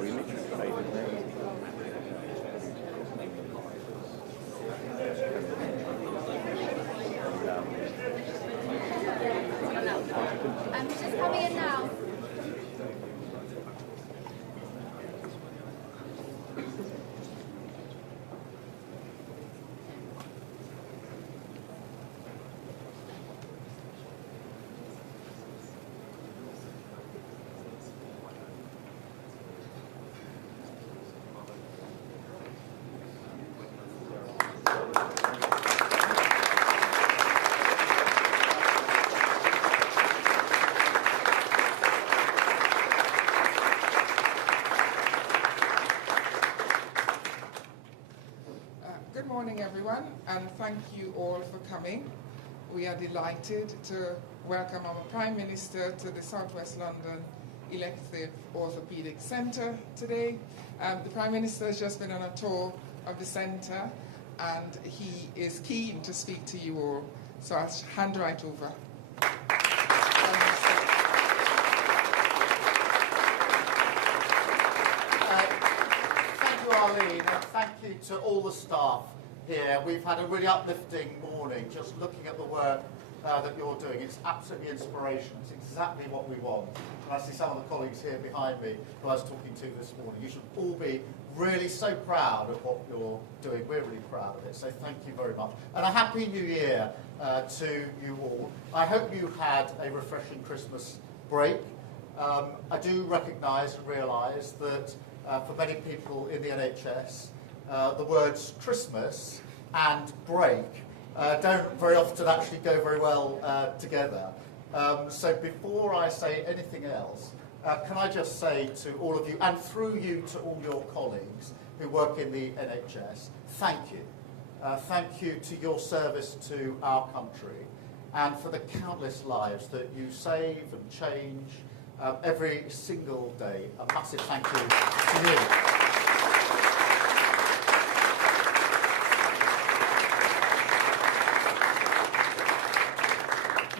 remit, right? I'm just coming in now. Good morning, everyone, and thank you all for coming. We are delighted to welcome our Prime Minister to the South West London Elective Orthopaedic Centre today. The Prime Minister has just been on a tour of the centre, and he is keen to speak to you all. So I'll hand right over. Thank you, Arlene, and thank you to all the staff here. We've had a really uplifting morning just looking at the work that you're doing. It's absolutely inspirational. It's exactly what we want. And I see some of the colleagues here behind me who I was talking to this morning. You should all be really so proud of what you're doing. We're really proud of it. So thank you very much. And a Happy New Year to you all. I hope you had a refreshing Christmas break. I do recognise and realise that for many people in the NHS, the words Christmas and break don't very often actually go very well together. So before I say anything else, can I just say to all of you, and through you to all your colleagues who work in the NHS, thank you. Thank you to your service to our country and for the countless lives that you save and change every single day. A massive thank you to you.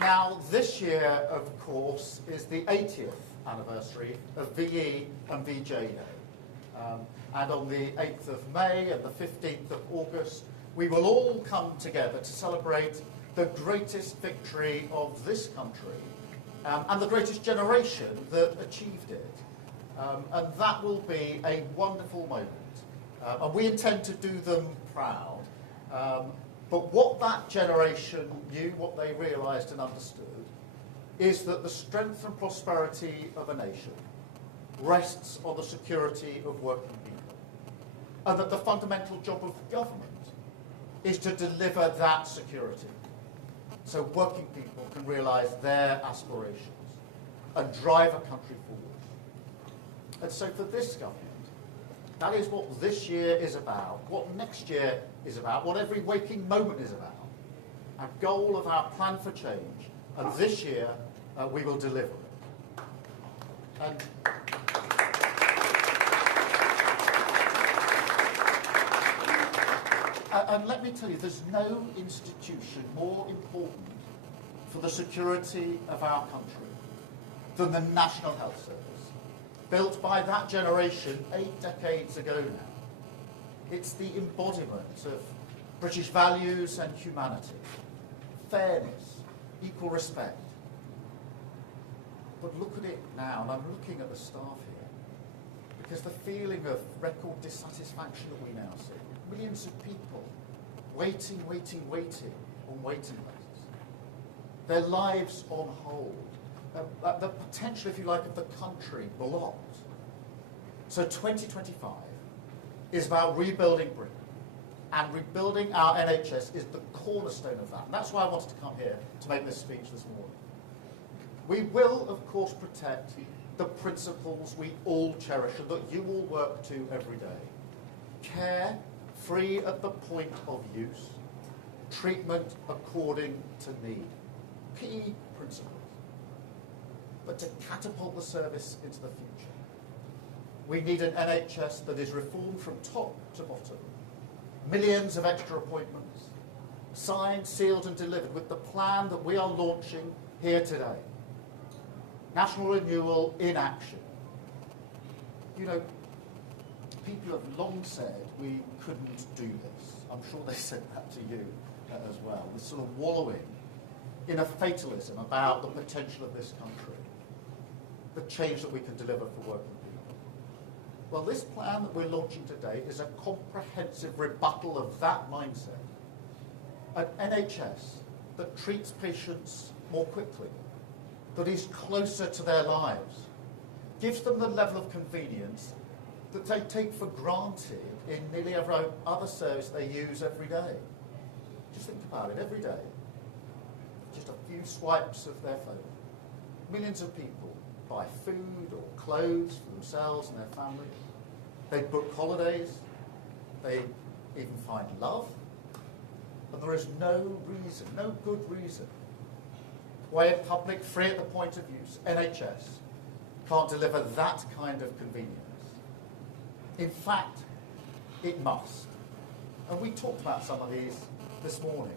Now, this year, of course, is the 80th anniversary of VE and VJ Day. And on the 8th of May and the 15th of August, we will all come together to celebrate the greatest victory of this country and the greatest generation that achieved it. And that will be a wonderful moment. And we intend to do them proud. But what that generation knew, what they realised and understood, is that the strength and prosperity of a nation rests on the security of working people. And that the fundamental job of government is to deliver that security so working people can realise their aspirations and drive a country forward. And so for this government, that is what this year is about, what next year is about, what every waking moment is about. Our goal of our plan for change, and this year we will deliver it. And let me tell you, there's no institution more important for the security of our country than the National Health Service, built by that generation 8 decades ago now. It's the embodiment of British values and humanity, fairness, equal respect. But look at it now, and I'm looking at the staff here, because the feeling of record dissatisfaction that we now see, millions of people waiting on waiting lists, their lives on hold, the potential, if you like, of the country blocked. So 2025 is about rebuilding Britain, and rebuilding our NHS is the cornerstone of that. And that's why I wanted to come here to make this speech this morning. We will, of course, protect the principles we all cherish and that you all work to every day. Care free at the point of use, treatment according to need. Key principles. But to catapult the service into the future, we need an NHS that is reformed from top to bottom. Millions of extra appointments, signed, sealed and delivered with the plan that we are launching here today. National renewal in action. You know, people have long said we couldn't do this. I'm sure they said that to you as well. This sort of wallowing in a fatalism about the potential of this country, the change that we can deliver for working people. Well, this plan that we're launching today is a comprehensive rebuttal of that mindset. An NHS that treats patients more quickly, that is closer to their lives, gives them the level of convenience that they take for granted in nearly every other service they use every day. Just think about it, every day. Just a few swipes of their phone. Millions of people buy food or clothes for themselves and their family. They book holidays. They even find love. And there is no reason, no good reason, why a public, free at the point of use, NHS, can't deliver that kind of convenience. In fact, it must. And we talked about some of these this morning.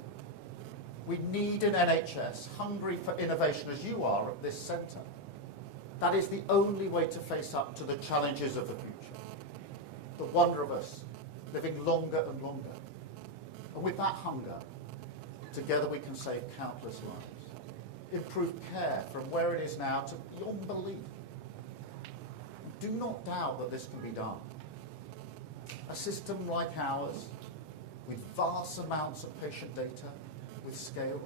We need an NHS hungry for innovation as you are at this centre. That is the only way to face up to the challenges of the future. The wonder of us living longer and longer. And with that hunger, together we can save countless lives. Improve care from where it is now to beyond belief. Do not doubt that this can be done. A system like ours, with vast amounts of patient data, with scale,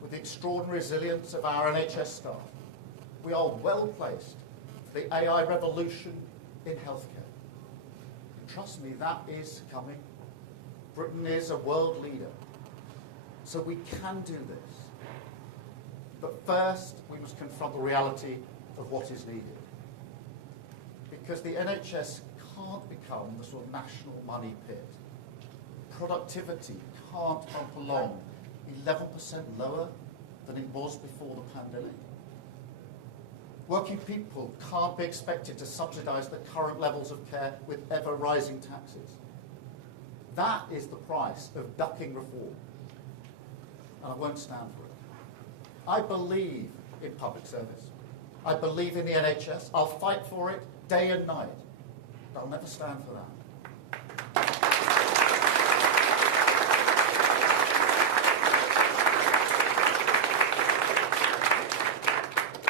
with the extraordinary resilience of our NHS staff, we are well placed for the AI revolution in healthcare. Trust me, that is coming. Britain is a world leader. So we can do this. But first, we must confront the reality of what is needed. Because the NHS can't become the sort of national money pit. Productivity can't bump along 11% lower than it was before the pandemic. Working people can't be expected to subsidise the current levels of care with ever-rising taxes. That is the price of ducking reform. And I won't stand for it. I believe in public service. I believe in the NHS. I'll fight for it day and night. But I'll never stand for that.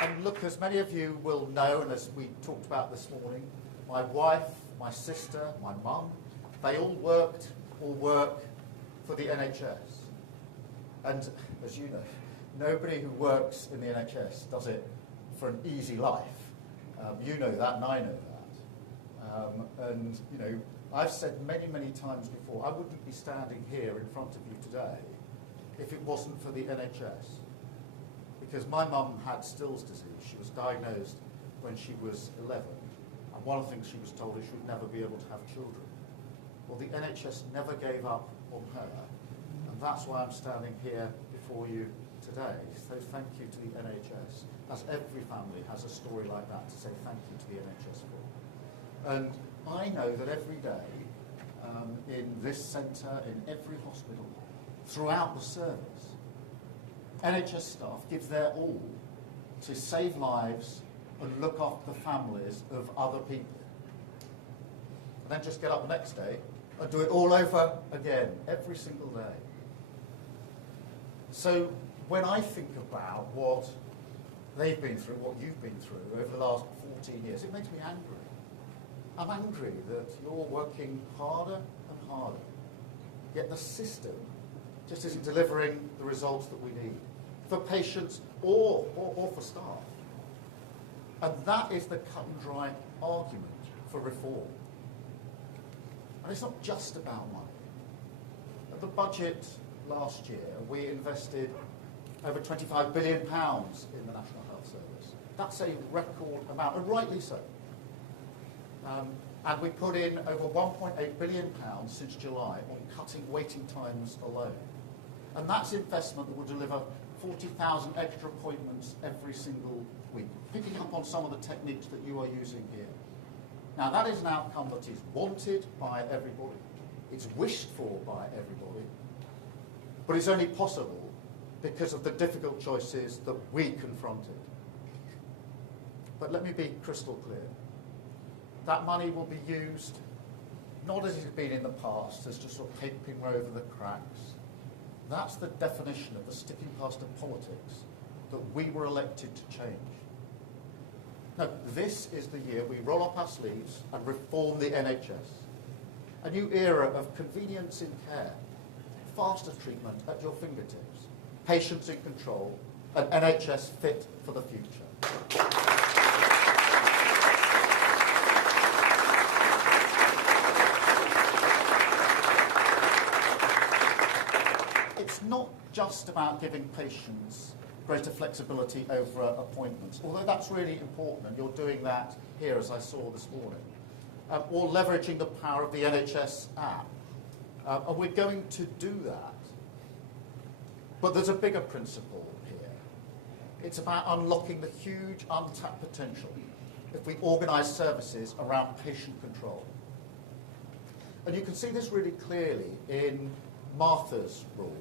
And look, as many of you will know, and as we talked about this morning, my wife, my sister, my mum, they all worked or work for the NHS. And as you know, nobody who works in the NHS does it for an easy life. You know that, and I know that. And you know, I've said many, many times before, I wouldn't be standing here in front of you today if it wasn't for the NHS. Because my mum had Still's disease. She was diagnosed when she was 11. And one of the things she was told is she would never be able to have children. Well, the NHS never gave up on her. And that's why I'm standing here before you today. So thank you to the NHS, as every family has a story like that to say thank you to the NHS for. And I know that every day in this centre, in every hospital, throughout the service, NHS staff give their all to save lives and look after the families of other people. And then just get up the next day and do it all over again, every single day. So when I think about what they've been through, what you've been through over the last 14 years, it makes me angry. I'm angry that you're working harder and harder, yet the system just isn't delivering the results that we need for patients or for staff. And that is the cut and dry argument for reform. And it's not just about money. At the budget last year, we invested over £25 billion in the National Health Service. That's a record amount, and rightly so. And we put in over £1.8 billion since July on cutting waiting times alone. And that's investment that will deliver 40,000 extra appointments every single week, picking up on some of the techniques that you are using here. Now, that is an outcome that is wanted by everybody. It's wished for by everybody. But it's only possible because of the difficult choices that we confronted. But let me be crystal clear. That money will be used not as it's been in the past, as just sort of papering over the cracks. That's the definition of the sticking plaster politics that we were elected to change. No, this is the year we roll up our sleeves and reform the NHS. A new era of convenience in care, faster treatment at your fingertips, patients in control, an NHS fit for the future. It's not just about giving patients greater flexibility over appointments, although that's really important, and you're doing that here, as I saw this morning, or leveraging the power of the NHS app. And we're going to do that. But there's a bigger principle here. It's about unlocking the huge untapped potential if we organise services around patient control. And you can see this really clearly in Martha's rule,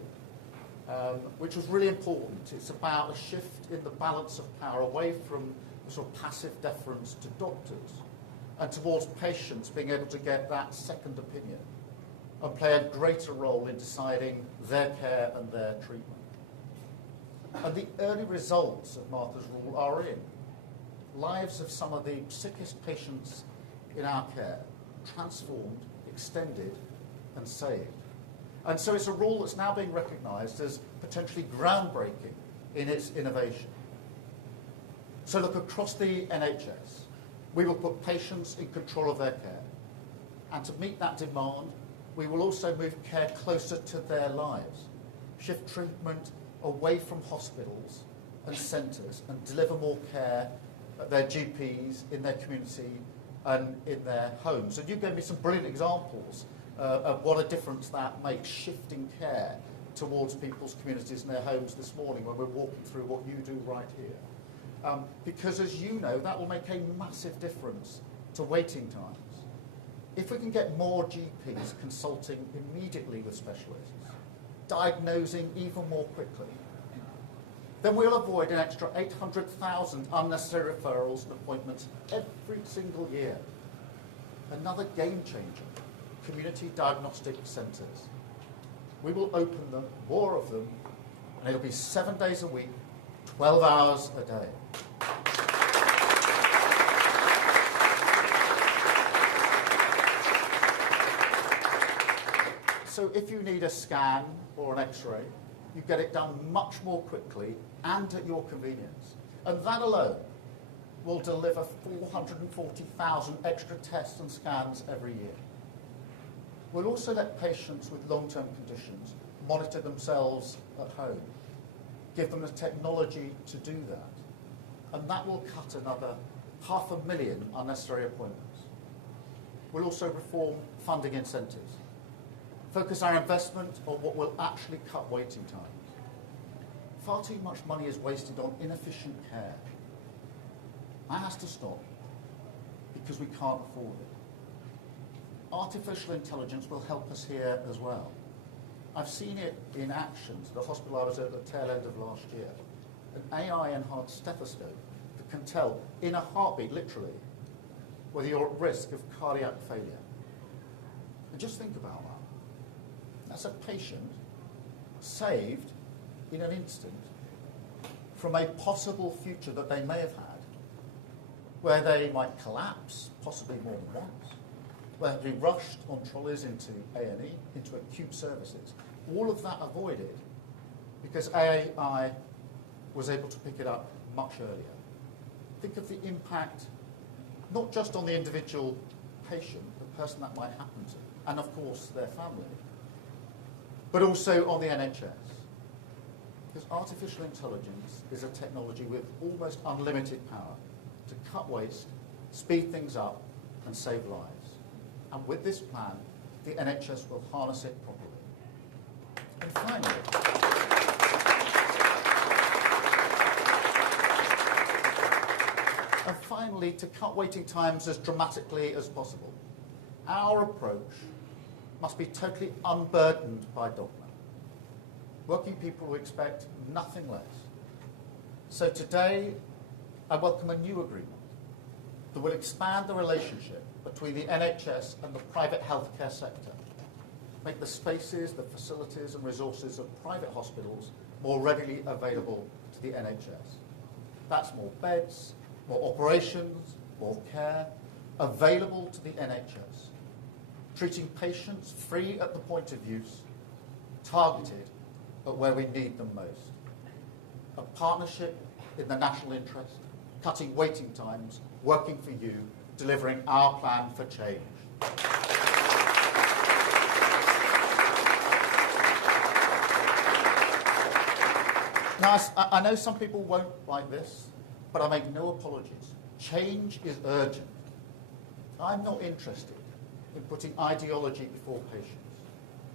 which was really important. It's about a shift in the balance of power away from sort of passive deference to doctors and towards patients being able to get that second opinion and play a greater role in deciding their care and their treatment. And the early results of Martha's rule are in. Lives of some of the sickest patients in our care transformed, extended and saved. And so it's a rule that's now being recognised as potentially groundbreaking in its innovation. So look, across the NHS, we will put patients in control of their care. And to meet that demand, we will also move care closer to their lives, shift treatment away from hospitals and centres and deliver more care at their GPs, in their community and in their homes. And you gave me some brilliant examples of what a difference that makes, shifting care towards people's communities and their homes this morning when we're walking through what you do right here. Because as you know, that will make a massive difference to waiting times. If we can get more GPs consulting immediately with specialists, diagnosing even more quickly, then we'll avoid an extra 800,000 unnecessary referrals and appointments every single year. Another game changer, community diagnostic centres. We will open them, more of them, and it'll be 7 days a week, 12 hours a day. So if you need a scan or an X-ray, you get it done much more quickly and at your convenience. And that alone will deliver 440,000 extra tests and scans every year. We'll also let patients with long-term conditions monitor themselves at home, give them the technology to do that. And that will cut another 500,000 unnecessary appointments. We'll also reform funding incentives, focus our investment on what will actually cut waiting times. Far too much money is wasted on inefficient care. That has to stop because we can't afford it. Artificial intelligence will help us here as well. I've seen it in action at the hospital I was at the tail end of last year. An AI-enhanced stethoscope that can tell in a heartbeat, literally, whether you're at risk of cardiac failure. And just think about that. That's a patient saved in an instant from a possible future that they may have had, where they might collapse, possibly more than once, where they'd be rushed on trolleys into A&E, into acute services. All of that avoided because AI was able to pick it up much earlier. Think of the impact, not just on the individual patient, the person that might happen to, and of course their family, but also on the NHS. Because artificial intelligence is a technology with almost unlimited power to cut waste, speed things up, and save lives. And with this plan, the NHS will harness it properly. And finally, to cut waiting times as dramatically as possible, our approach must be totally unburdened by dogma. Working people will expect nothing less. So today, I welcome a new agreement that will expand the relationship between the NHS and the private healthcare sector. Make the spaces, the facilities and resources of private hospitals more readily available to the NHS. That's more beds, more operations, more care, available to the NHS. Treating patients free at the point of use, targeted at where we need them most. A partnership in the national interest, cutting waiting times, working for you, delivering our plan for change. Now, I know some people won't like this, but I make no apologies. Change is urgent. I'm not interested in putting ideology before patients.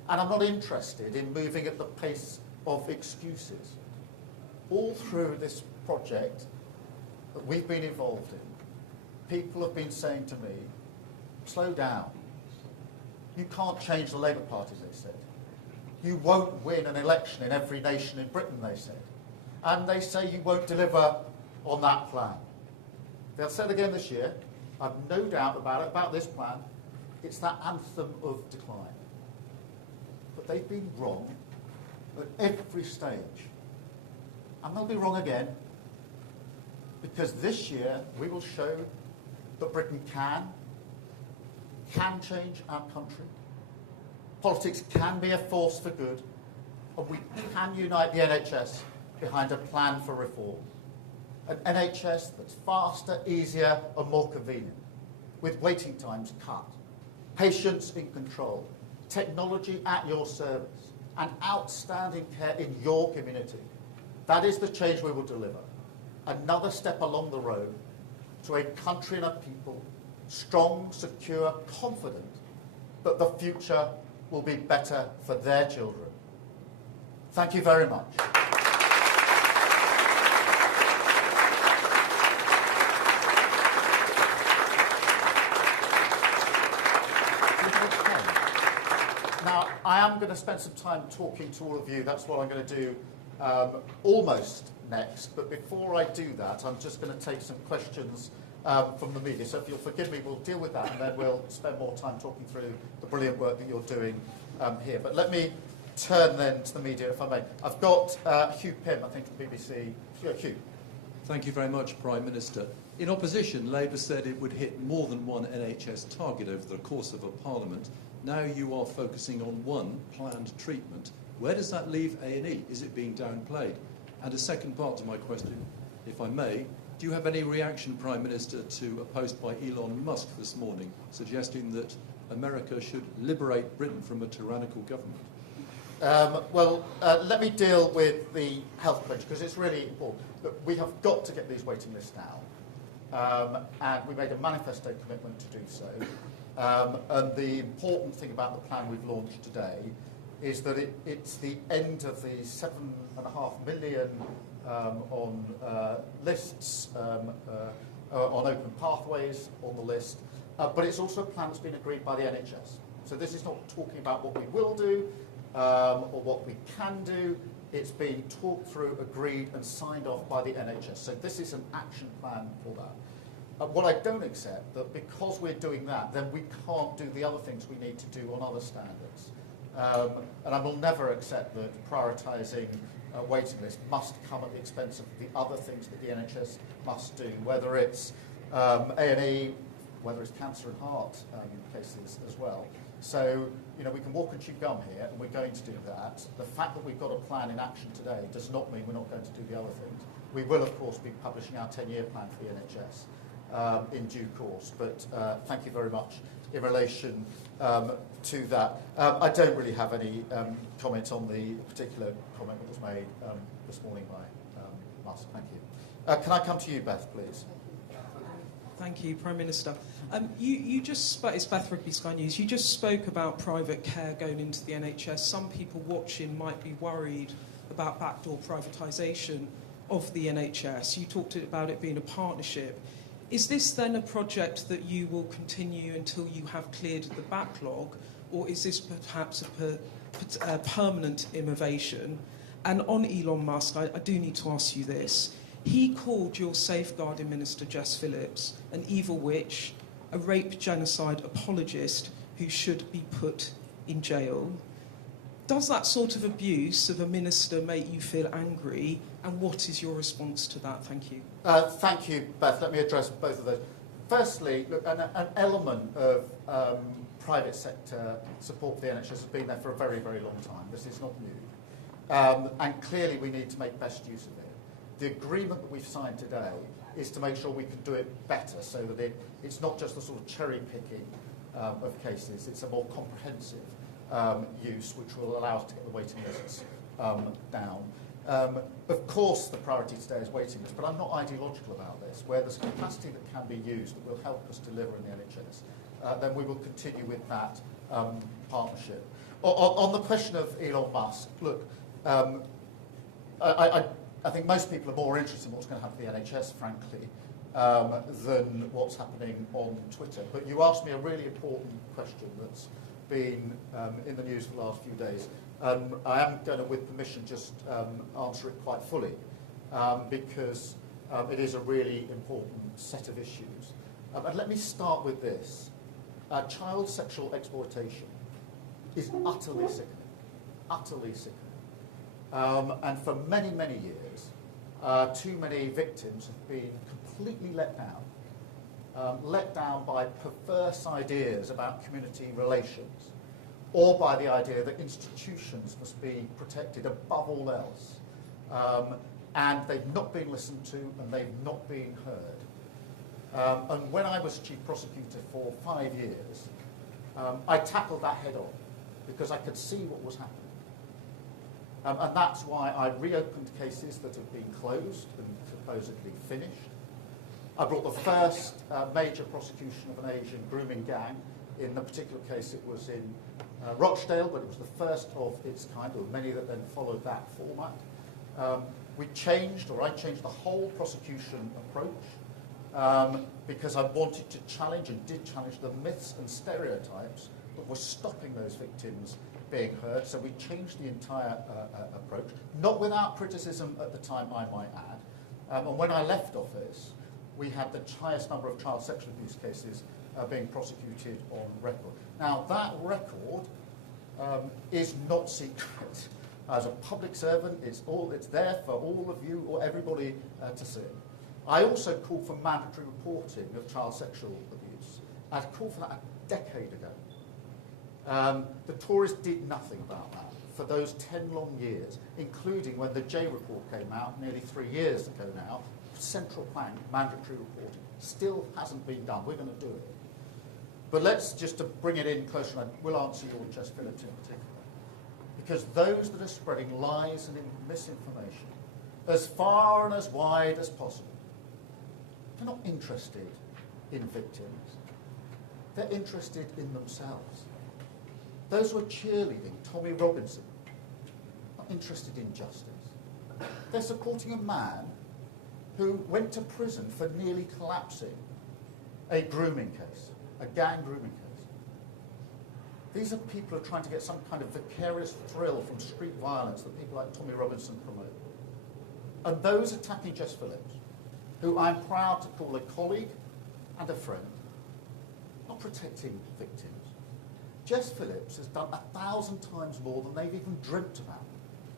And I'm not interested in moving at the pace of excuses. All through this project that we've been involved in, people have been saying to me, slow down. You can't change the Labour Party, they said. You won't win an election in every nation in Britain, they said. And they say you won't deliver on that plan. They'll say it again this year. I've no doubt about this plan. It's that anthem of decline. But they've been wrong at every stage. And they'll be wrong again. Because this year we will show that Britain can change our country. Politics can be a force for good. And we can unite the NHS behind a plan for reform. An NHS that's faster, easier and more convenient, with waiting times cut, patients in control, technology at your service, and outstanding care in your community. That is the change we will deliver. Another step along the road to a country and a people strong, secure, confident that the future will be better for their children. Thank you very much. Now, I am going to spend some time talking to all of you. That's what I'm going to do almost next. But before I do that, I'm just going to take some questions from the media. So if you'll forgive me, we'll deal with that and then we'll spend more time talking through the brilliant work that you're doing here. But let me turn then to the media, if I may. I've got Hugh Pym, I think, from BBC. Hugh. Thank you very much, Prime Minister. In opposition, Labour said it would hit more than one NHS target over the course of a parliament. Now you are focusing on one planned treatment. Where does that leave A&E? Is it being downplayed? And a second part to my question, if I may, do you have any reaction, Prime Minister, to a post by Elon Musk this morning suggesting that America should liberate Britain from a tyrannical government? Let me deal with the health question, because it's really important. Look, we have got to get these waiting lists down, and we made a manifesto commitment to do so. And the important thing about the plan we've launched today is that it's the end of the 7.5 million on lists, on open pathways on the list, but it's also a plan that's been agreed by the NHS. So this is not talking about what we will do or what we can do. It's being talked through, agreed and signed off by the NHS. So this is an action plan for that. What I don't accept, that because we're doing that, then we can't do the other things we need to do on other standards. And I will never accept that prioritising waiting lists must come at the expense of the other things that the NHS must do, whether it's A&E, whether it's cancer and heart cases as well. So, you know, we can walk and chew gum here, and we're going to do that. The fact that we've got a plan in action today does not mean we're not going to do the other things. We will, of course, be publishing our 10-year plan for the NHS in due course. But thank you very much in relation to that. I don't really have any comment on the particular comment that was made this morning by Musk. Thank you. Can I come to you, Beth, please? Thank you, Prime Minister. You just spoke, it's Beth Rigby, Sky News. You just spoke about private care going into the NHS. Some people watching might be worried about backdoor privatisation of the NHS. You talked about it being a partnership. Is this then a project that you will continue until you have cleared the backlog, or is this perhaps a permanent innovation? And on Elon Musk, I do need to ask you this. He called your safeguarding minister, Jess Phillips, an evil witch, a rape genocide apologist who should be put in jail. Does that sort of abuse of a minister make you feel angry, and what is your response to that? Thank you. Thank you, Beth. Let me address both of those. Firstly, look, an element of private sector support for the NHS has been there for a very, very long time. This is not new. And clearly we need to make best use of it. The agreement that we've signed today is to make sure we can do it better, so that it's not just the sort of cherry picking of cases, it's a more comprehensive use which will allow us to get the waiting lists down. Of course the priority today is waiting lists, but I'm not ideological about this. Where there's capacity that can be used that will help us deliver in the NHS, then we will continue with that partnership. On the question of Elon Musk, look, I think most people are more interested in what's going to happen to the NHS, frankly, than what's happening on Twitter. But you asked me a really important question that's been in the news for the last few days. I am going to, with permission, just answer it quite fully, because it is a really important set of issues. And let me start with this. Child sexual exploitation is utterly sickening, utterly sickening. And for many, many years, too many victims have been completely let down by perverse ideas about community relations, or by the idea that institutions must be protected above all else. And they've not been listened to, and they've not been heard. And when I was chief prosecutor for 5 years, I tackled that head on, because I could see what was happening. And that's why I reopened cases that have been closed and supposedly finished. I brought the first major prosecution of an Asian grooming gang. In the particular case, it was in Rochdale, but it was the first of its kind. There were many that then followed that format. I changed the whole prosecution approach because I wanted to challenge, and did challenge, the myths and stereotypes that were stopping those victims being heard. So we changed the entire approach, not without criticism at the time, I might add. And when I left office, we had the highest number of child sexual abuse cases being prosecuted on record. Now, that record is not secret. As a public servant, it's there for all of you or everybody to see. I also called for mandatory reporting of child sexual abuse. I called for that a decade ago. The Tories did nothing about that for those 10 long years, including when the J report came out nearly 3 years ago now. Central plank, mandatory reporting, still hasn't been done. We're going to do it. But let's just to bring it in closer, and I will answer your Jess Phillips in particular. Because those that are spreading lies and misinformation as far and as wide as possible, they're not interested in victims. They're interested in themselves. Those who are cheerleading Tommy Robinson, not interested in justice. They're supporting a man who went to prison for nearly collapsing a grooming case, a gang grooming case. These are people who are trying to get some kind of vicarious thrill from street violence that people like Tommy Robinson promote. And those attacking Jess Phillips, who I'm proud to call a colleague and a friend, not protecting victims. Jess Phillips has done 1,000 times more than they've even dreamt about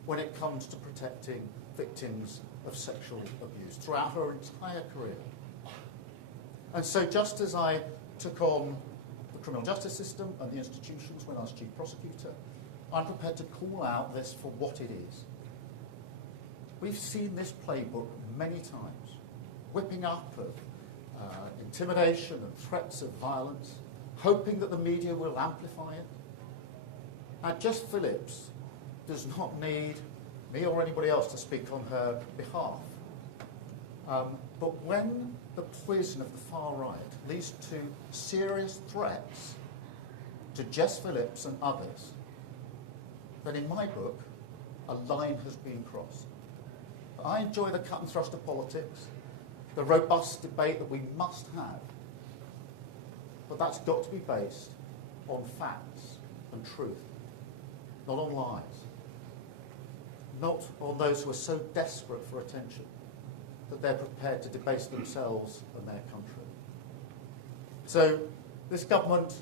when it comes to protecting victims of sexual abuse throughout her entire career. And so just as I took on the criminal justice system and the institutions when I was chief prosecutor, I'm prepared to call out this for what it is. We've seen this playbook many times, whipping up of intimidation and threats of violence, hoping that the media will amplify it. Now, Jess Phillips does not need me or anybody else to speak on her behalf. But when the poison of the far right leads to serious threats to Jess Phillips and others, then in my book, a line has been crossed. I enjoy the cut and thrust of politics, the robust debate that we must have, but that's got to be based on facts and truth, not on lies. Not on those who are so desperate for attention that they're prepared to debase themselves and their country. So this government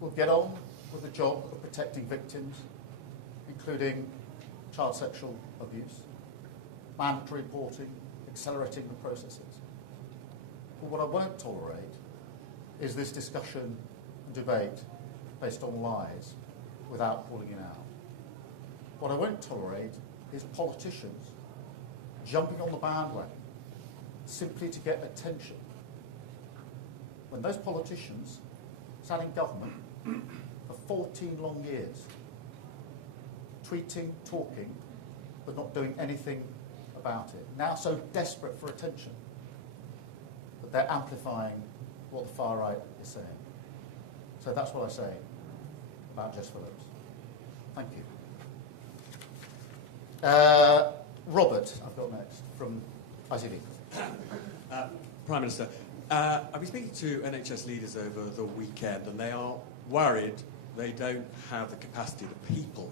will get on with the job of protecting victims, including child sexual abuse, mandatory reporting, accelerating the processes. But what I won't tolerate is this discussion and debate based on lies without calling it out. What I won't tolerate is politicians jumping on the bandwagon simply to get attention, when those politicians sat in government for 14 long years, tweeting, talking, but not doing anything about it. Now so desperate for attention that they're amplifying what the far right is saying. So that's what I say about Jess Phillips. Thank you. Robert, I've got next, from ITV. Prime Minister, I've been speaking to NHS leaders over the weekend, and they are worried they don't have the capacity, the people,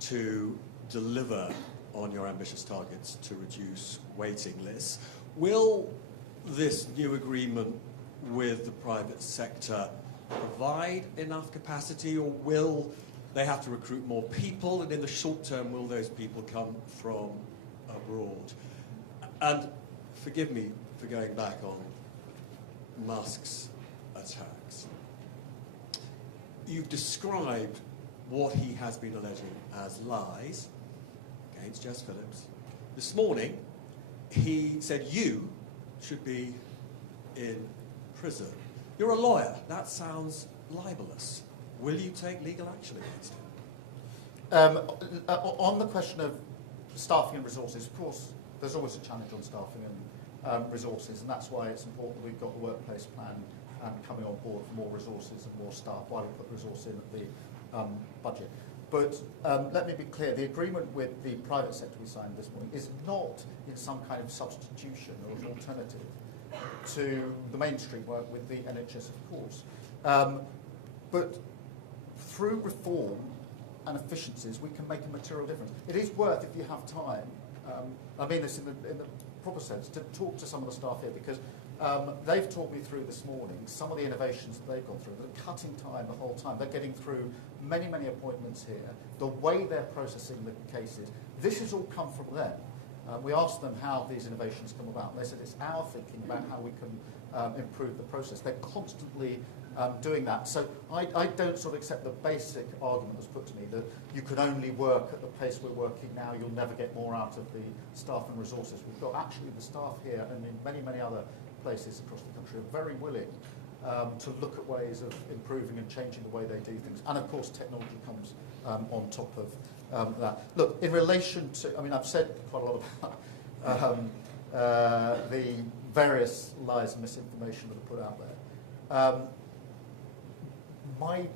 to deliver on your ambitious targets to reduce waiting lists. Will this new agreement with the private sector provide enough capacity, or will they have to recruit more people, and in the short term, will those people come from abroad? And forgive me for going back on Musk's attacks. You've described what he has been alleging as lies against Jess Phillips. This morning, he said you should be in prison. You're a lawyer. That sounds libelous. Will you take legal action against him? On the question of staffing and resources, of course, there's always a challenge on staffing and resources, and that's why it's important that we've got the workplace plan coming on board for more resources and more staff while we put resource in at the budget. But let me be clear, the agreement with the private sector we signed this morning is not in some kind of substitution or an alternative to the mainstream work with the NHS, of course. But through reform and efficiencies, we can make a material difference. It is worth, if you have time, I mean this in the proper sense, to talk to some of the staff here, because they've talked me through this morning some of the innovations that they've gone through. They're cutting time the whole time. They're getting through many, many appointments here. The way they're processing the cases, this has all come from them. We asked them how these innovations come about, and they said it's our thinking about how we can improve the process. They're constantly doing that. So I don't sort of accept the basic argument that's put to me that you can only work at the pace we're working now, you'll never get more out of the staff and resources. We've got actually the staff here and in many, many other places across the country are very willing to look at ways of improving and changing the way they do things. And of course technology comes on top of that. Look, in relation to, I mean, I've said quite a lot about the various lies and misinformation that are put out there. My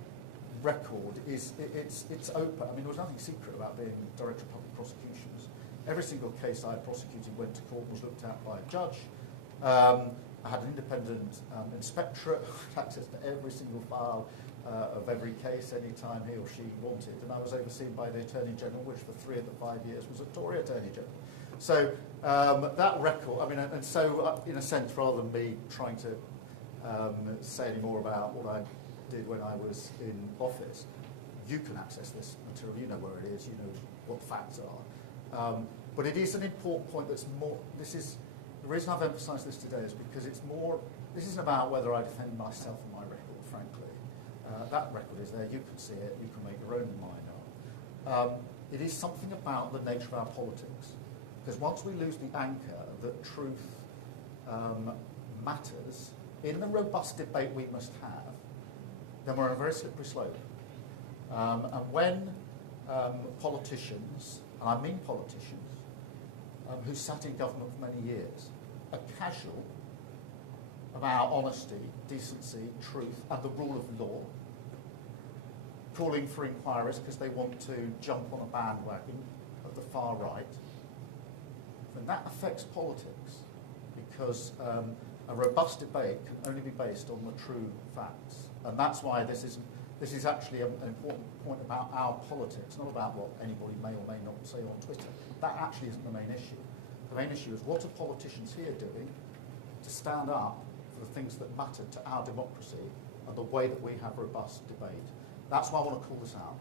record is, it's open. I mean, there was nothing secret about being Director of Public Prosecutions. Every single case I prosecuted went to court, was looked at by a judge. I had an independent inspectorate, access to every single file of every case any time he or she wanted, and I was overseen by the Attorney General, which for 3 of the 5 years was a Tory Attorney General. So that record, I mean, and so in a sense, rather than me trying to say any more about what I did when I was in office, you can access this material, you know where it is, you know what the facts are. But it is an important point that's more, this is, the reason I've emphasised this today is because it's more, this isn't about whether I defend myself and my record, frankly. That record is there, you can see it, you can make your own mind up. It is something about the nature of our politics. Because once we lose the anchor that truth matters, in the robust debate we must have, then we're on a very slippery slope. And when politicians, and I mean politicians, who sat in government for many years, are casual about honesty, decency, truth, and the rule of law, calling for inquiries because they want to jump on a bandwagon of the far right, then that affects politics, because a robust debate can only be based on the true facts. And that's why this is actually an important point about our politics, not about what anybody may or may not say on Twitter. That actually isn't the main issue. The main issue is what are politicians here doing to stand up for for the things that matter to our democracy and the way that we have robust debate. That's why I want to call this out,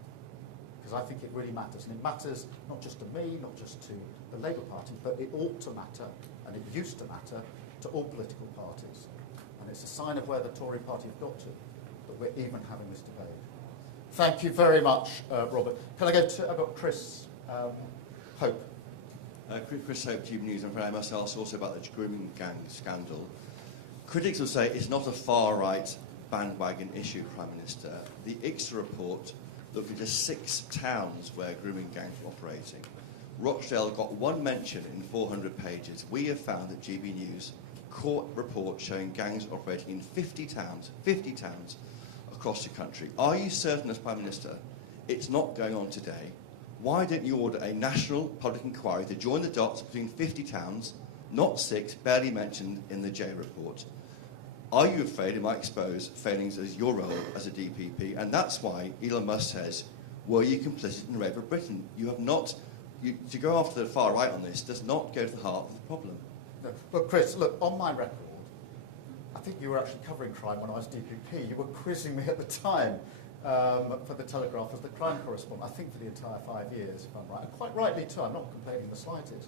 because I think it really matters. And it matters not just to me, not just to the Labour Party, but it ought to matter, and it used to matter, to all political parties. And it's a sign of where the Tory party have got to, that we're even having this debate. Thank you very much, Robert. Can I go to, I've got Chris Hope. Chris Hope, Tube News, and I must ask also about the grooming gang scandal. Critics will say it's not a far-right bandwagon issue, Prime Minister. The ICSA report looked at just 6 towns where grooming gangs were operating. Rochdale got 1 mention in 400 pages. We have found at GB News court reports showing gangs operating in 50 towns across the country. Are you certain as Prime Minister it's not going on today? Why don't you order a national public inquiry to join the dots between 50 towns, not 6, barely mentioned in the J report? Are you afraid it might expose failings as your role as a DPP? And that's why Elon Musk says, were you complicit in the rape of Britain? You have not, to go after the far right on this does not go to the heart of the problem. No. But Chris, look, on my record, I think you were actually covering crime when I was DPP. You were quizzing me at the time for the Telegraph as the crime correspondent, I think for the entire 5 years, if I'm right. And quite rightly too, I'm not complaining in the slightest.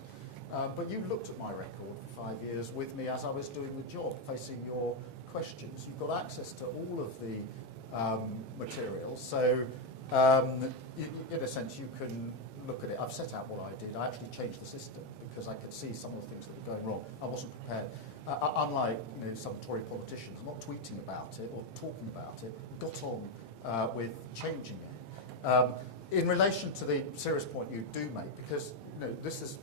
But you looked at my record for 5 years with me as I was doing the job, facing your questions. You've got access to all of the material. So, in a sense, you can look at it. I've set out what I did. I actually changed the system because I could see some of the things that were going wrong. I wasn't prepared. Unlike some Tory politicians, not tweeting about it or talking about it, got on with changing it. In relation to the serious point you do make, because this is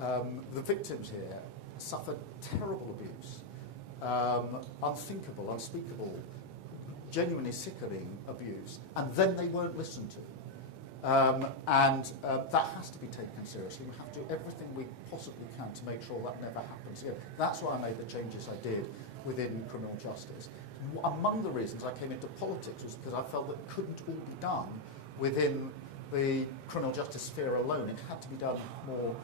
the victims here suffered terrible abuse, unthinkable, unspeakable, genuinely sickening abuse, and then they weren't listened to. That has to be taken seriously. We have to do everything we possibly can to make sure that never happens again. That's why I made the changes I did within criminal justice. Among the reasons I came into politics was because I felt that it couldn't all be done within the criminal justice sphere alone. It had to be done more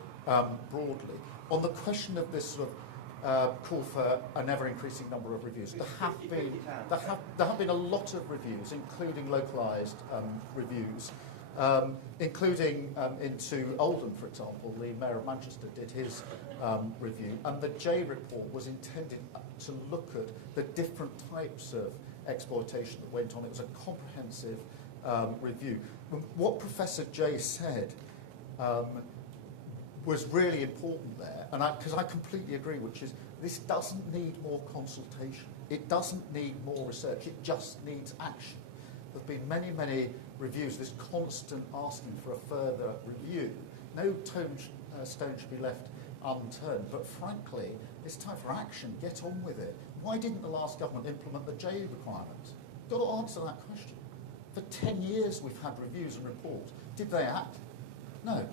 broadly. On the question of this sort of call for an ever-increasing number of reviews, there have been a lot of reviews, including localised reviews, including into Oldham, for example. The Mayor of Manchester did his review, and the J report was intended to look at the different types of exploitation that went on. It was a comprehensive review. What Professor J said was really important there, and because I completely agree, which is this doesn't need more consultation. It doesn't need more research. It just needs action. There have been many, many reviews, this constant asking for a further review. No stone should be left unturned, but frankly, it's time for action. Get on with it. Why didn't the last government implement the J requirements? Got to answer that question. For 10 years we've had reviews and reports. Did they act? No.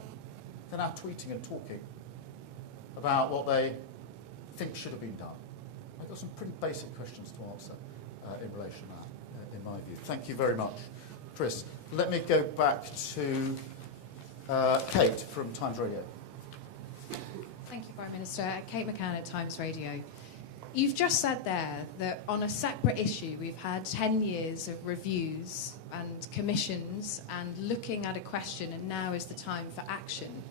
They're now tweeting and talking about what they think should have been done. I've got some pretty basic questions to answer in relation to that, in my view. Thank you very much, Chris. Let me go back to Kate from Times Radio. Thank you, Prime Minister. Kate McCann at Times Radio. You've just said there that on a separate issue we've had 10 years of reviews and commissions and looking at a question, and now is the time for action.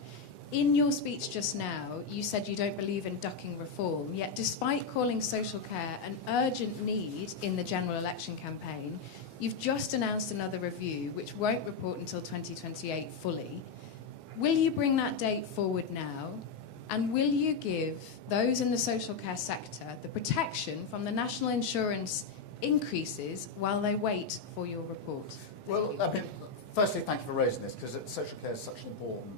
In your speech just now, you said you don't believe in ducking reform, yet despite calling social care an urgent need in the general election campaign, you've just announced another review which won't report until 2028 fully. Will you bring that date forward now? And will you give those in the social care sector the protection from the national insurance increases while they wait for your report? Well, I mean, firstly, thank you for raising this, because social care is such an important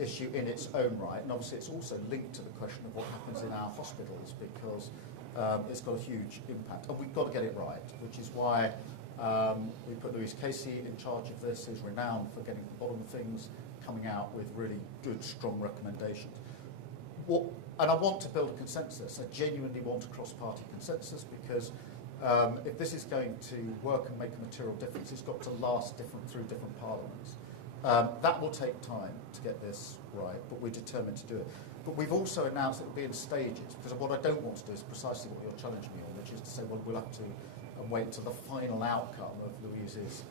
issue in its own right, and obviously it's also linked to the question of what happens in our hospitals, because it's got a huge impact, and we've got to get it right, which is why we put Louise Casey in charge of this, who's renowned for getting to the bottom of things, coming out with really good, strong recommendations. And I want to build a consensus. I genuinely want a cross-party consensus, because if this is going to work and make a material difference, it's got to last through different parliaments. That will take time to get this right, but we're determined to do it. But we've also announced it will be in stages, because what I don't want to do is precisely what you're challenging me on, which is to say, well, we'll have to wait until the final outcome of Louise's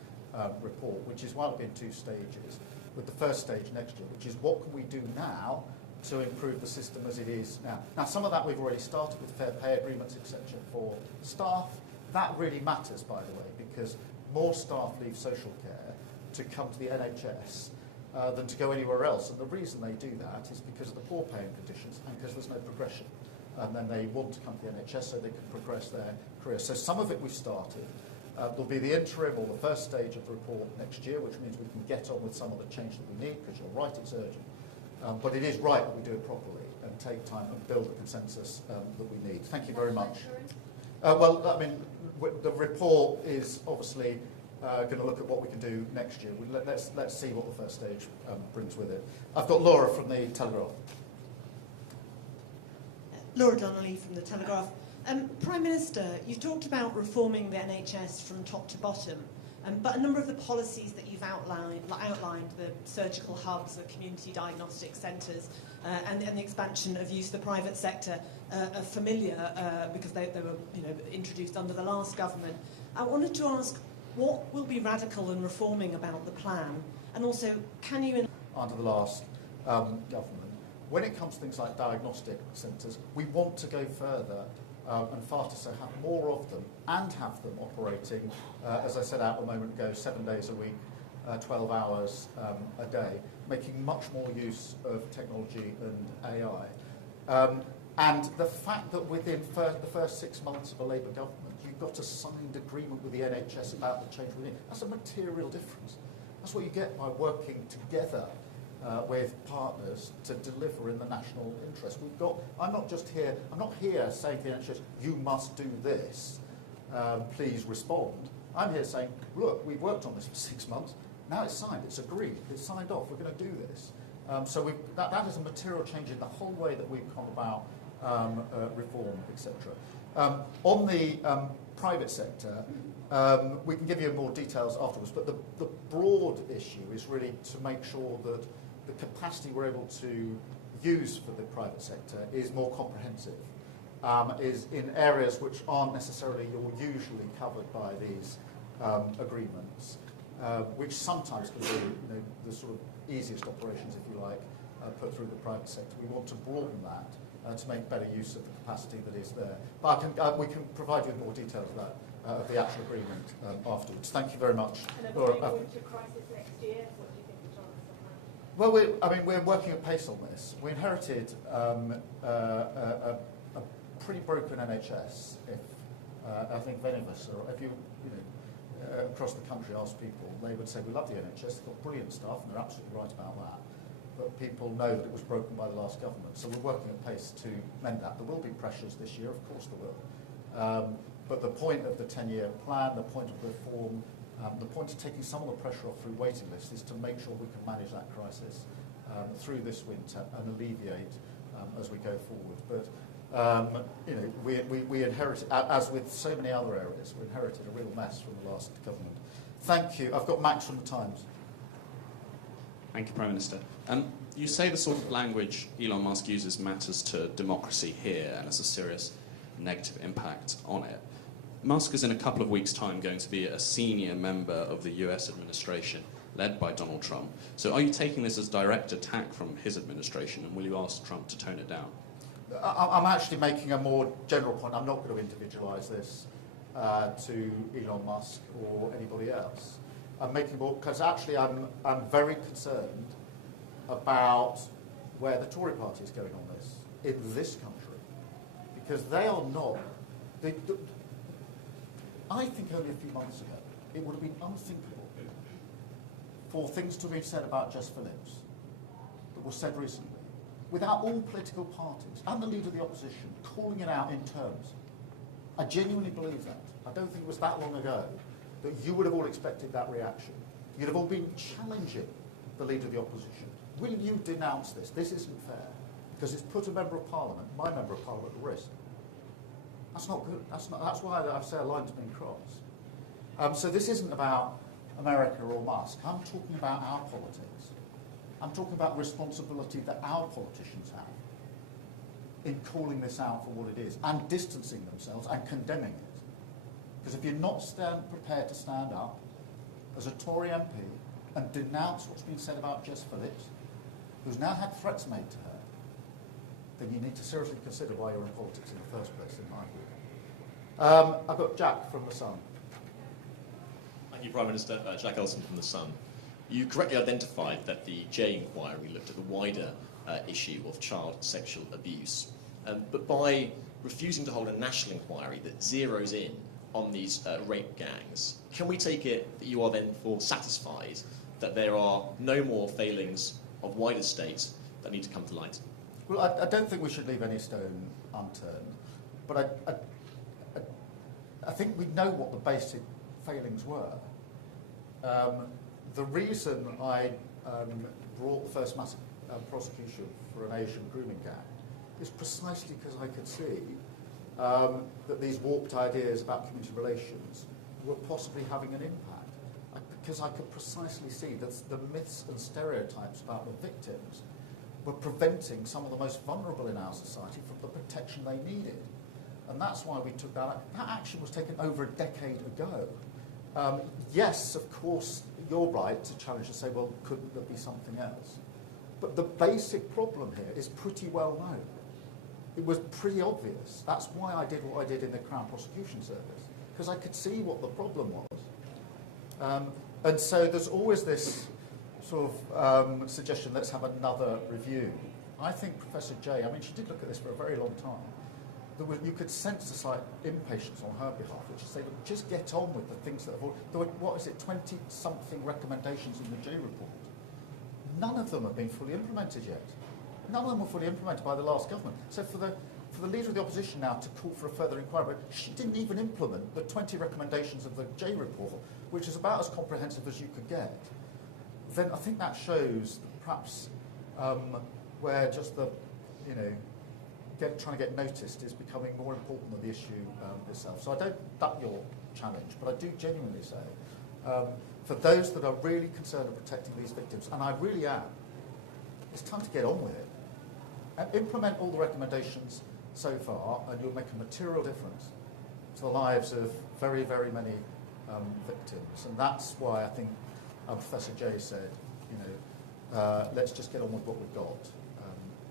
report, which is why it'll be in 2 stages, with the first stage next year, which is what can we do now to improve the system as it is now. Now, some of that we've already started with fair pay agreements, etc., for staff. That really matters, by the way, because more staff leave social care to come to the NHS than to go anywhere else. And the reason they do that is because of the poor paying conditions and because there's no progression. And then they want to come to the NHS so they can progress their career. So some of it we've started. There'll be the interim or the first stage of the report next year, which means we can get on with some of the change that we need, because you're right, it's urgent. But it is right that we do it properly and take time and build the consensus that we need. Thank you very much. Well, I mean, the report is obviously going to look at what we can do next year. Let's see what the first stage brings with it. I've got Laura from the Telegraph. Laura Donnelly from the Telegraph. Prime Minister, you've talked about reforming the NHS from top to bottom, but a number of the policies that you've outlined, the surgical hubs, the community diagnostic centres, and the expansion of use of the private sector are familiar because they were introduced under the last government. I wanted to ask, what will be radical and reforming about the plan? And also, can you... Under the last government. When it comes to things like diagnostic centres, we want to go further and faster, so have more of them and have them operating, as I said out a moment ago, 7 days a week, 12 hours a day, making much more use of technology and AI. And the fact that within the first 6 months of a Labour government, you've got a signed agreement with the NHS about the change we need, that's a material difference. That's what you get by working together with partners to deliver in the national interest. I'm not here saying to the NHS, you must do this, please respond. I'm here saying, look, we've worked on this for 6 months, now it's signed, it's agreed, it's signed off, we're going to do this. So that is a material change in the whole way that we've gone about reform, etc. On the private sector, we can give you more details afterwards, but the broad issue is really to make sure that the capacity we're able to use for the private sector is more comprehensive, is in areas which aren't necessarily usually covered by these agreements, which sometimes can be the sort of easiest operations, if you like, put through the private sector. We want to broaden that to make better use of the capacity that is there. But we can provide you with more details of that, of the actual agreement afterwards. Thank you very much. And are we going to crisis next year? What do you think the chances of that? Well, we're working at pace on this. We inherited a pretty broken NHS. I think many of us, or if you across the country ask people, they would say we love the NHS. They've got brilliant staff, and they're absolutely right about that. But people know that it was broken by the last government, so we're working at pace to mend that. There will be pressures this year, of course there will. But the point of the 10-year plan, the point of reform, the point of taking some of the pressure off through waiting lists is to make sure we can manage that crisis through this winter and alleviate as we go forward. But we inherited, as with so many other areas, we inherited a real mess from the last government. Thank you. I've got Max from the Times. Thank you, Prime Minister. You say the sort of language Elon Musk uses matters to democracy here and has a serious negative impact on it. Musk is in a couple of weeks' time going to be a senior member of the US administration led by Donald Trump. So are you taking this as direct attack from his administration, and will you ask Trump to tone it down? I'm actually making a more general point. I'm not going to individualise this to Elon Musk or anybody else. I'm making more, because actually I'm very concerned about where the Tory party is going on this, in this country. Because they are not... I think only a few months ago, it would have been unthinkable for things to have been said about Jess Phillips that was said recently, without all political parties and the leader of the opposition calling it out in terms. I genuinely believe that. I don't think it was that long ago that you would have all expected that reaction. You'd have all been challenging the leader of the opposition. Will you denounce this? This isn't fair. Because it's put a member of Parliament, my member of Parliament, at risk. That's not good. That's why I say a line's been crossed. So this isn't about America or Musk. I'm talking about our politics. I'm talking about responsibility that our politicians have in calling this out for what it is and distancing themselves and condemning it. Because if you're not prepared to stand up as a Tory MP and denounce what's been said about Jess Phillips, who's now had threats made to her, then you need to seriously consider why you're in politics in the first place, in my view. I've got Jack from The Sun. Thank you, Prime Minister. Jack Elson from The Sun. You correctly identified that the J inquiry looked at the wider issue of child sexual abuse. But by refusing to hold a national inquiry that zeroes in on these rape gangs, can we take it that you are then satisfied that there are no more failings of wider states that need to come to light? Well, I don't think we should leave any stone unturned, but I think we know what the basic failings were. The reason I brought the first massive prosecution for an Asian grooming gang is precisely because I could see that these warped ideas about community relations were possibly having an impact. Because I could precisely see that the myths and stereotypes about the victims were preventing some of the most vulnerable in our society from the protection they needed. And that's why we took that. That action was taken over a decade ago. Yes, of course, you're right to challenge and say, well, couldn't there be something else? But the basic problem here is pretty well known. It was pretty obvious. That's why I did what I did in the Crown Prosecution Service, because I could see what the problem was. And so there's always this sort of suggestion, let's have another review. I think Professor Jay, I mean, she did look at this for a very long time. You could sense a slight impatience on her behalf, which is say, look, just get on with the things that have already... There were, what is it, 20-something recommendations in the Jay report. None of them have been fully implemented yet. None of them were fully implemented by the last government. So for the leader of the opposition now to call for a further inquiry, she didn't even implement the 20 recommendations of the Jay report, which is about as comprehensive as you could get. Then I think that shows perhaps where just the, trying to get noticed is becoming more important than the issue itself. So I don't duck your challenge, but I do genuinely say, for those that are really concerned with protecting these victims, and I really am, it's time to get on with it. And implement all the recommendations so far, and you'll make a material difference to the lives of very, very many victims. And that's why I think Professor Jay said, let's just get on with what we've got.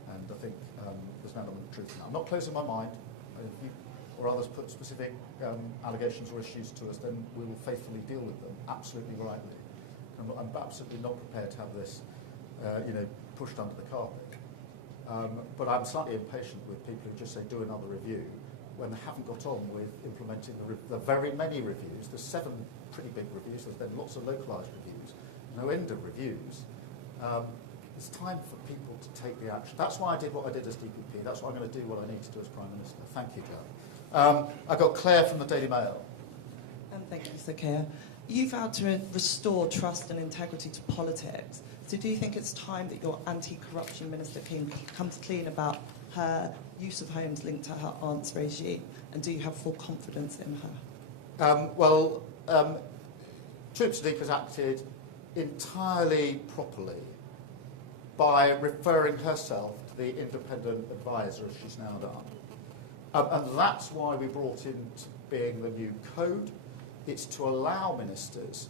And I think there's no element of truth in that. I'm not closing my mind. If you or others put specific allegations or issues to us, then we will faithfully deal with them, absolutely rightly. I'm absolutely not prepared to have this, pushed under the carpet. But I'm slightly impatient with people who just say, do another review, when they haven't got on with implementing the very many reviews. There's 7 pretty big reviews. There's been lots of localised reviews, no end of reviews. It's time for people to take the action. That's why I did what I did as DPP. That's why I'm going to do what I need to do as Prime Minister. Thank you, Joe. I've got Claire from the Daily Mail. Thank you, Sir Keir. You vowed to restore trust and integrity to politics. So do you think it's time that your anti-corruption minister comes clean about her use of homes linked to her aunt's regime? And do you have full confidence in her? Troop Sadiq has acted entirely properly by referring herself to the independent advisor, as she's now done. And that's why we brought into being the new code. It's to allow ministers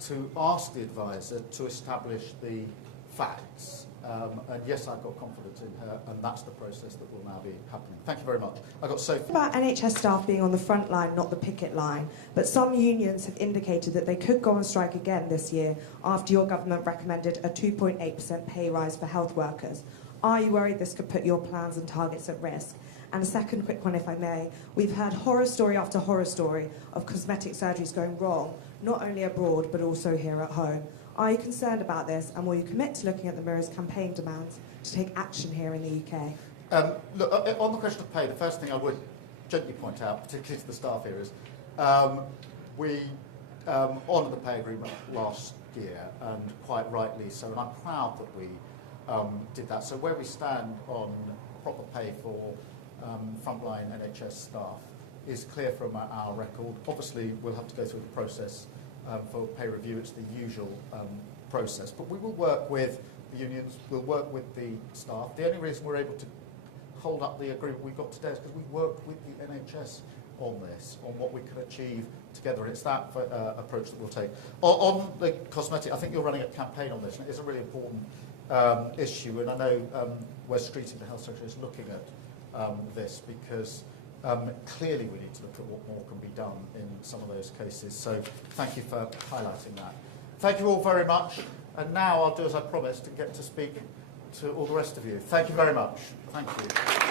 to ask the advisor to establish the facts. And yes, I've got confidence in her, and that's the process that will now be happening. Thank you very much. I've got Sophie. About NHS staff being on the front line, not the picket line, but some unions have indicated that they could go on strike again this year after your government recommended a 2.8% pay rise for health workers. Are you worried this could put your plans and targets at risk? And a second quick one, if I may. We've heard horror story after horror story of cosmetic surgeries going wrong, not only abroad, but also here at home. Are you concerned about this, and will you commit to looking at the Mirror's campaign demands to take action here in the UK? Look, on the question of pay, the first thing I would gently point out, particularly to the staff here, is we honoured the pay agreement last year, and quite rightly so, and I'm proud that we did that. So where we stand on proper pay for frontline NHS staff is clear from our record. Obviously, we'll have to go through the process for pay review. It's the usual process. But we will work with the unions, we'll work with the staff. The only reason we're able to hold up the agreement we've got today is because we work with the NHS on this, on what we can achieve together, and it's that approach that we'll take. On the cosmetic, I think you're running a campaign on this, and it is a really important issue, and I know Wes Streeting, the Health Secretary, is looking at this because clearly we need to look at what more can be done in some of those cases. So thank you for highlighting that. Thank you all very much, and now I'll do as I promised and get to speak to all the rest of you. Thank you very much. Thank you.